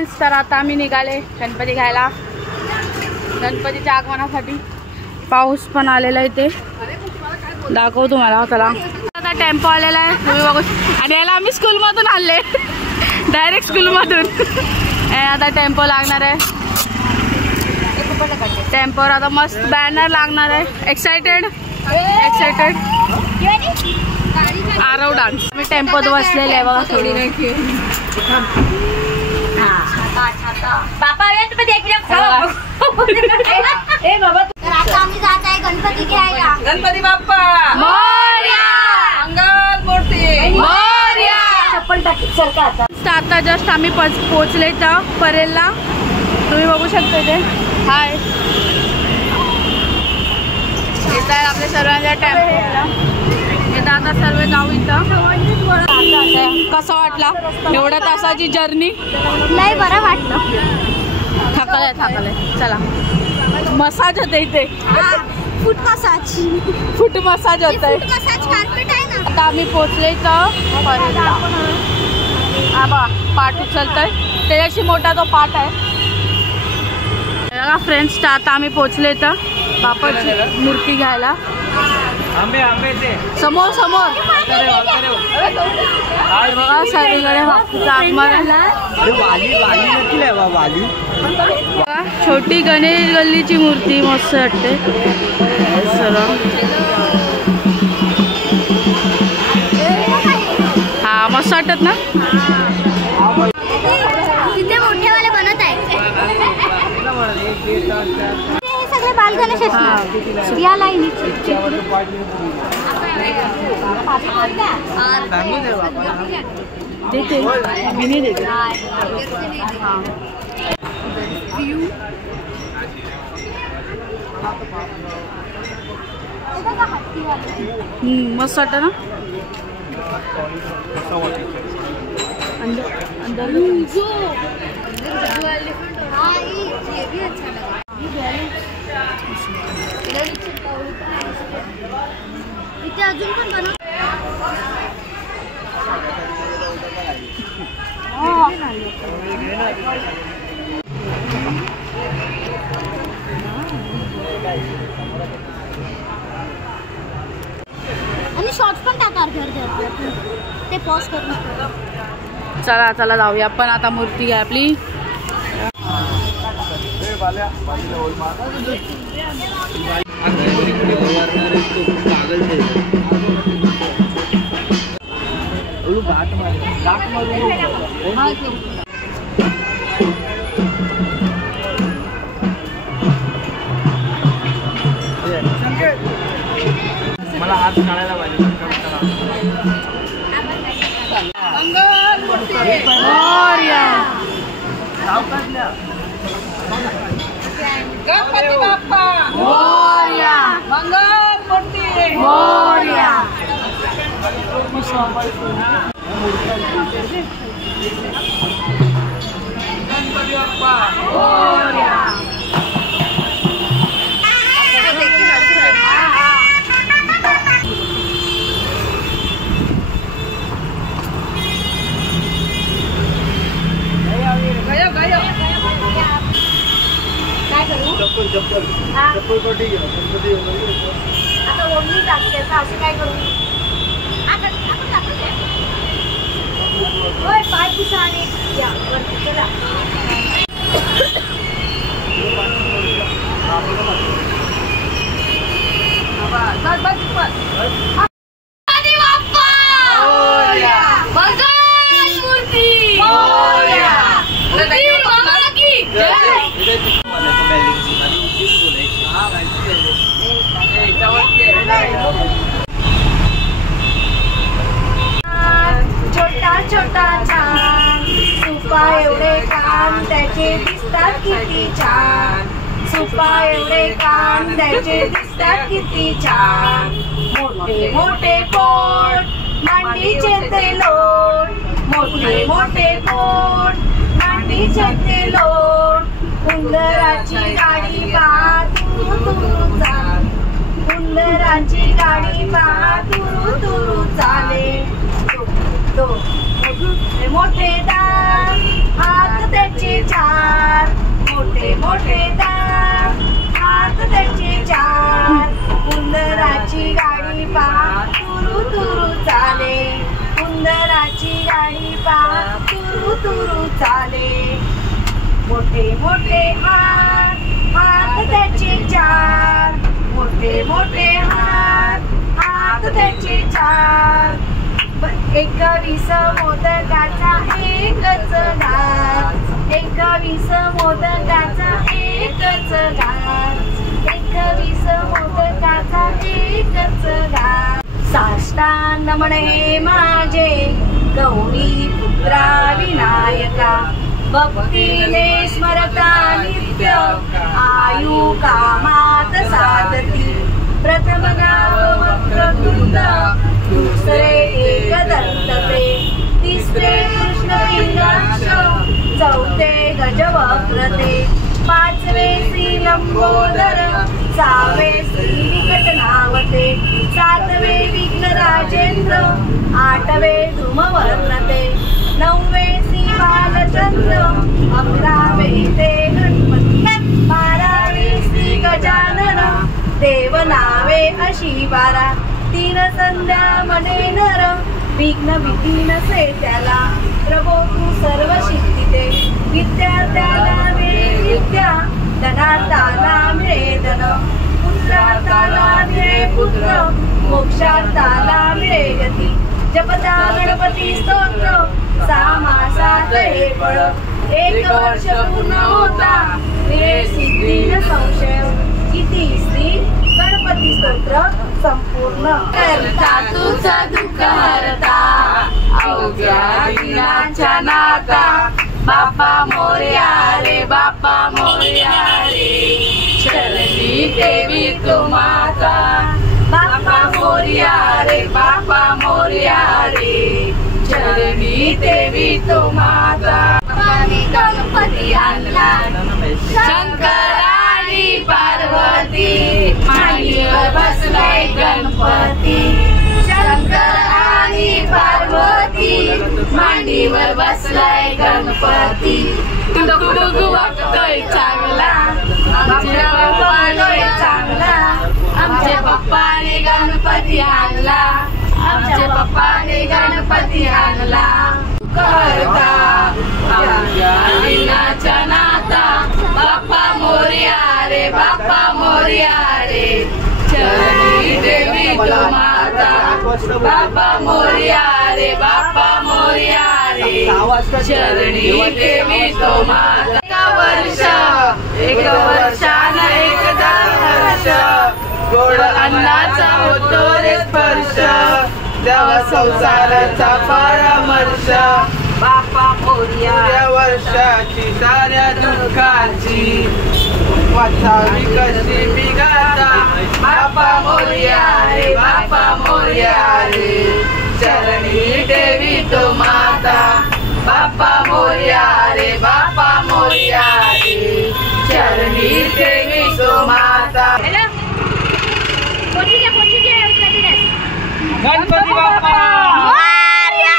Friends, तर आता आम्ही निघाले गणपती घ्यायला, गणपतीच्या आगमनासाठी. पाऊस पण आलेला आहे, ते दाखव तुम्हाला. चला, आता टेम्पो आलेला आहे तुम्ही बघू. आणि याला आम्ही स्कूलमधून आणले, डायरेक्ट स्कूलमधून. आता टेम्पो लागणार आहे, टेम्पोवर आता मस्त बॅनर लागणार आहे. Excited excited. आरव डान्स. मी टेम्पोत बसलेले आहे बघा. थोडी नाही आम्ही जात आहे गणपती घ्यायला. गणपती बाप्पा मोरया, मंगल मूर्ती मोरया. चप्पल टाकी सरकार. आता जस्ट आम्ही पोचले त्या परेलला, तुम्ही बघू शकता ते. हाय, येत आहे आपल्या सर्वांच्या टेम्पोला. येतं आता सर्व जाऊ. इथं कसं वाटला एवढ्या तासाची जर्नी? लय बरं वाटलं. थकलंय थकलंय. चला, मसाज होते इथे. फूट मसाज, फूट मसाज होत आहे. मसाज कार्पेट आहे ना. आता आम्ही पोचले तर परेलला. हा बा, पाठ उचलतोय, त्याच्याशी मोठा तो पाठ आहे. बघा फ्रेंड्स, आता आम्ही पोचले तर बापाची मूर्ती घ्यायला. समोर समोर बघा सगळीकडे बापूचा आगमन. छोटी गणेश गल्लीची मूर्ती मस्त वाटते. हा, मस्त वाटत ना. तिथे मोठेवाले बनत आहे. हे सगळे बाल गणेश असणार या लाईनीचे. देते मी नाही देते. मस्त वाटत ना. अंदर इथे अजून पण बनव. आणि शॉर्ट्स पण टाका घर ते पॉज करून. चला चला जाऊया आपण आता. मूर्ती घ्या आपली. मला हात काढायला पाहिजे. मंगल मूर्ती मोरया, गणपती बाप्पा मोरया, मंगल मूर्ती मोरया. गणपती बाप्पा मोरया. चप्पल पट्टी घ्या. आता ओढणी टाकते असं काय करू. होय, पाय पुसा आणि चला. छोटा छोटा छान सुपा एवढे कान त्याचे दिसतात किती छान. सुपा एवढे कान त्याचे दिसतात किती छान. मोठे मोठे पोट मांडीचे ते लोट. मोठे मोठे पोट मांडीचे ते लोट. उंदराची गाडी पहा तुरु तुरु चाल. उंदराची गाडी पहा तुरु तुरु चाले. मोठे दात हात त्याचे मोठे दार हात त्याचे चार उंदराची गाडी पा तुरु तुरु चाले उंदराची गाडी पा तुरु तुरु चाले मोठे मोठे हात हात त्याचे चार मोठे मोठे हात त्याचे चार 21 मोदकाचा एकच घास 21 मोदकाचा एकच घास 21 मोदकाचा एकच घास साष्टांग म्हणे माझे गौरी पुत्रा विनायका भक्तीने स्मरता नित्य आयु कामात साधती प्रथम नाव वक्रतुंड दुसरे एकदंतते तिसरे कृष्णलिंगाक्ष चौथे गजवक्रते पाचवे श्री लंबोदर सहावे श्री विकटनावते सातवे विघ्नराजेंद्र आठवे धूमवर्णते नववे श्री बालचंद्र 11वे ते गणपती 12वे श्री गजानन देव नावे अशी 12 तीन संध्या म्हणे नर विघ्न भीती नसे त्याला प्रभो तू सर्व शिकते विद्यार्थ्याला मिळे विद्या धनार्थाला मिळे धन पुत्रार्थाला मिळे पुत्र मोक्षार्थाला मिळे गती जपता गणपती स्तोत्र 6 मासात हे फळ 1 वर्ष पूर्ण होता मिळे सिद्धी न संशय किती श्री गणपती स्तोत्र संपूर्ण करता तुझं दुःख हरता अवघ्या दिनाच्या नाता बाप्पा मोरया रे बाप्पा मोरया रे चरणी देवी तू माता बाप्पा मोरया रे बाप्पा मोरया रे चरणी देवी तू माता गणपती आणला शंकर आणि पार्वती मांडीवर बसलाय गणपती शंकर आणि पार्वती मांडीवर बसलाय गणपती टुकटुक वागतोय चांगला आमच्या बाप्पाने चांगला आमच्या बाप्पाने गणपती आणला आमच्या बाप्पाने गणपती आणला करता दिनाच्या नाता बाप्पा मोरया रे बाप्पा मोरया रे चरणी देवी तू माता बाप्पा मोरया रे बाप्पा मोरया रे चरणी देवी तू माता एक वर्षानं एकदा हर्ष गोड अन्नाचा होतो रे स्पर्श देवा संसाराचा परामर्श बाप्पा मोरया या वर्षाची साऱ्या दुःखाची वाचावी कशी बिगाता बाप्पा मोरया रे बाप्पा मोरया रे चरणी देवी तो माता बाप्पा मोरया रे बाप्पा मोरया रे चरणी देवी तो माता गणपती बाप्पा मोरया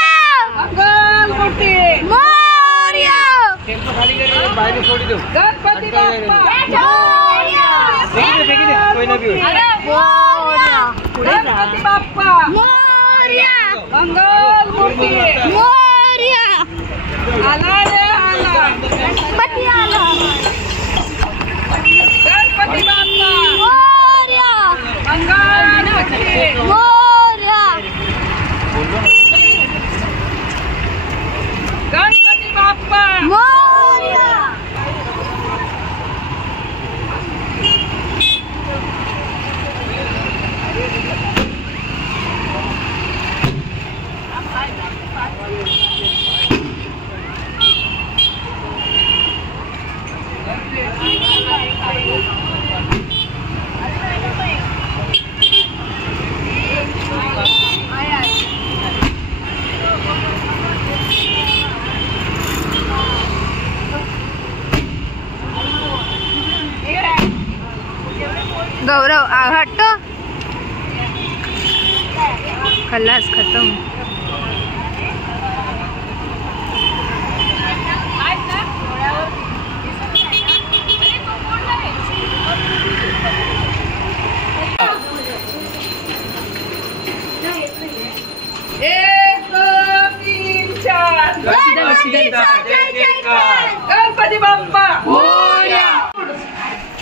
मंगलमूर्ती मोरया टेम्पो खाली कर बाहेर फोडी दो गणपती बाप्पा मोरया फेकी दे कोई ना भी अरे मोरया गणपती बाप्पा मोरया मंगलमूर्ती मोरया आला रे आला गणपती आला गणपती बाप्पा मोरया मंगलमूर्ती गणपती बाप्पा मोरया गौरव हटो खल्लास खत्म 1 2 3 4 गणपती बाप्पा मोरया.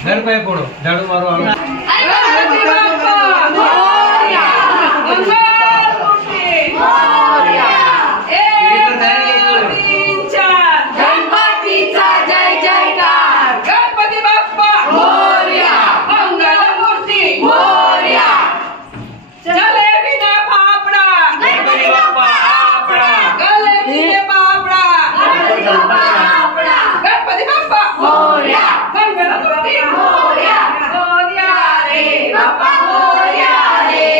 झाडू पाय फोडो, झाडू मारो आलो. गणपती बाप्पा मोरया. मंगलमूर्ती मोरया. 1 2 3 4 गणपतीचा जय जयकार. गणपती बाप्पा मोरया. मंगलमूर्ती मोरया. चले बिना फाफडा गणपती बाप्पा आपडा. गले बिना फाफडा गणपती बाप्पा आपडा. गणपती बाप्पा मोरया. मंगलमूर्ती मोरया. मोरया रे बाप्पा मोरया रे.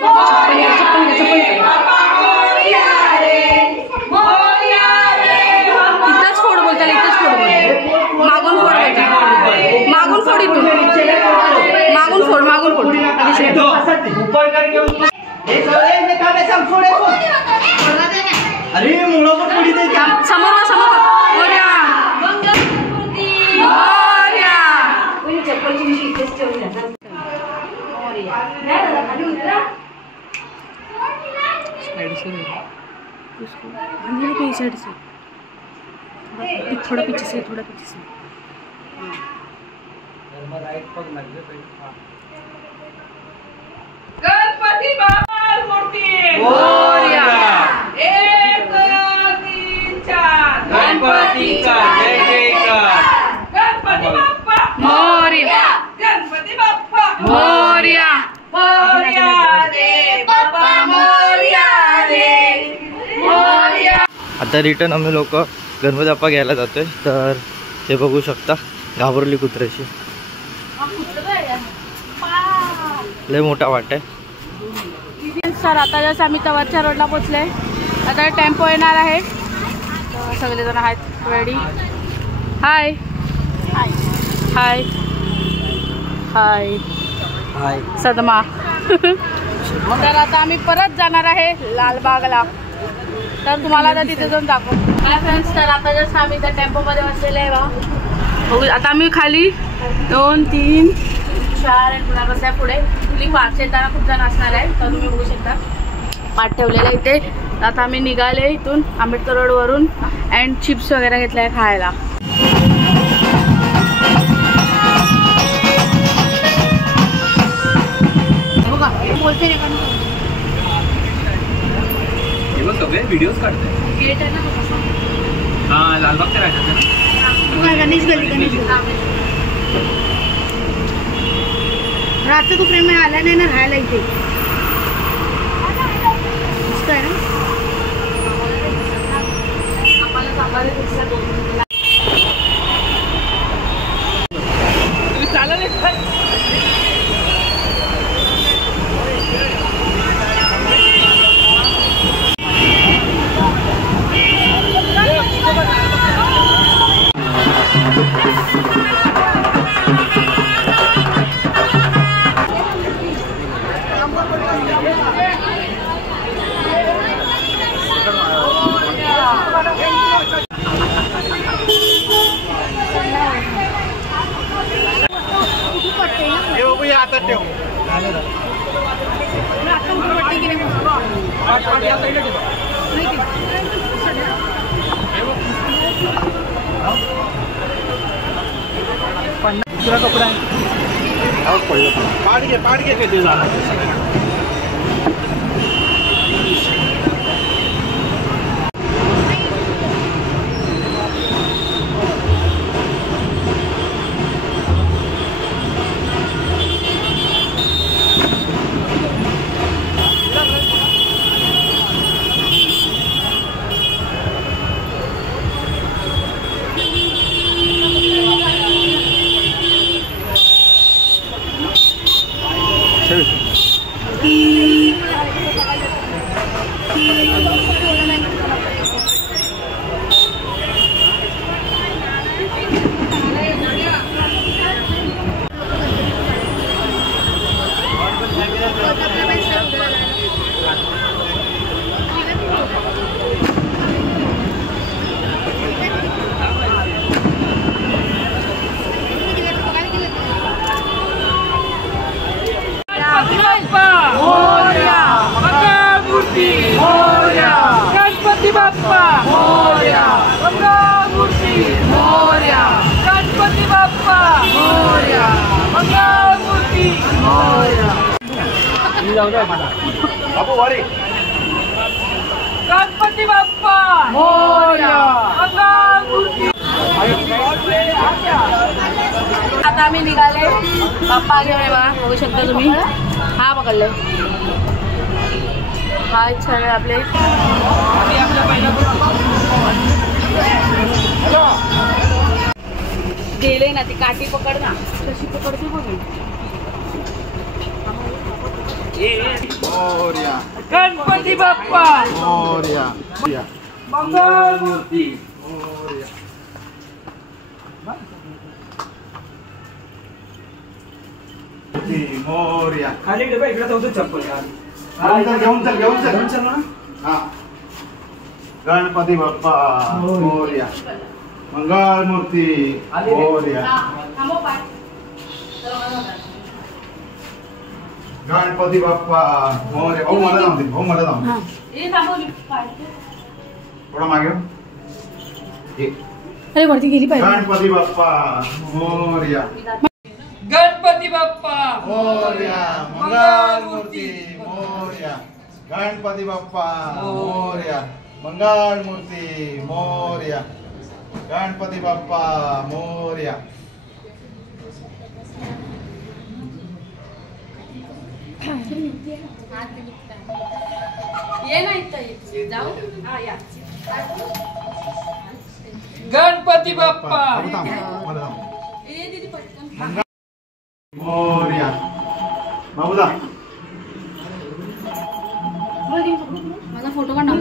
मोरया रे बाप्पा मोरया रे. मोरया रे बाप्पा. इथंच फोड बोलता, इथंच फोड बोल. मागून फोड बोलता. मागून फोड इथून. मागून फोड, मागून फोड. ऊपर करके उसको अरे मुळो पण पुढे ते काम. समोर वा, समोर वा. मोरया. मंगलमूर्ती मोरया. थोड़ा पीछे से, थोड़ा पीछे से. गणपती बाप्पा मूर्ती मोरया. 1 2 3 4 गणपतीचा जय जयकार. गणपती बाप्पा मोरया. गणपती बाप्पा मोरया. मोरया रे बाप्पा मोरया रे. मोरया. आता रिटर्न आम्ही लोक गणपती बाप्पा घ्यायला जातोय. तर ते बघू शकता, घाबरली कुत्र्याची. लय मोठा वाट आहे. सर आता जसं आम्ही तवरच्या रोडला पोचले. आता टेम्पो येणार आहे. तर सगळेजण आहेत रेडी. हाय हाय हाय हाय. सदमा. तर आता आम्ही परत जाणार आहे लालबागला. तर तुम्हाला आता तिथे जाऊन दाखव. हाय फ्रेंड्स, तर आता जसं आम्ही त्या टेम्पोमध्ये बसलेले आहे बा. बघू आता आम्ही खाली 2 3 4 आणि पुन्हा बसल्या पुढे. तुली पाचशे येताना खूप जण असणार आहे. तर तुम्ही बघू शकता पाठ ठेवलेला इथे. आता आम्ही निघाले इथून आंबेडकर रोडवरून. अँड चिप्स वगैरे घेतले आहे खायला. बघा बोलते रे पण सगळे व्हिडिओज काढते. गेट आहे ना तो कसा. हा लालबागच्या राहतात. गणेश गली. रात्री तू प्रेम आला नाही ना राहायला इथे. मस्त आहे ना. आता ठेव. दुसरा कपडा आहे. पाड घे कधी झाला. मोरया. बापू वारी गणपती बाप्पा मोरया. आता आम्ही निघाले बाप्पा घेऊन बघा बघू शकता तुम्ही. हा पकडले हा छान आपले गेले ना ती काठी पकड ना कशी पकडते बघ. मोरया गणपती बाप्पा मोरया मंगलमूर्ती. मोरया खाली डबा इकडे होतो चप्पल घेऊन चल ना. हा गणपती बाप्पा मोरया मंगलमूर्ती मोरया गणपती बाप्पा मोरया. भाऊ मला जाऊ दे, भाऊ मला जाऊ दे. थोडा मागे हो. ये. अरे वरती गेली पाहिजे. गणपती बाप्पा मोरया गणपती बाप्पा मोरया मंगलमूर्ती मोरया गणपती बाप्पा मोरया मंगलमूर्ती मोरया गणपती बाप्पा मोरया. ये ना इथं जाऊ. हा या. गणपती बाप्पा बाबू थांब, मला थांब. ये दीदी पटकन. मोरया बाबू दा. माझा फोटो काढ ना.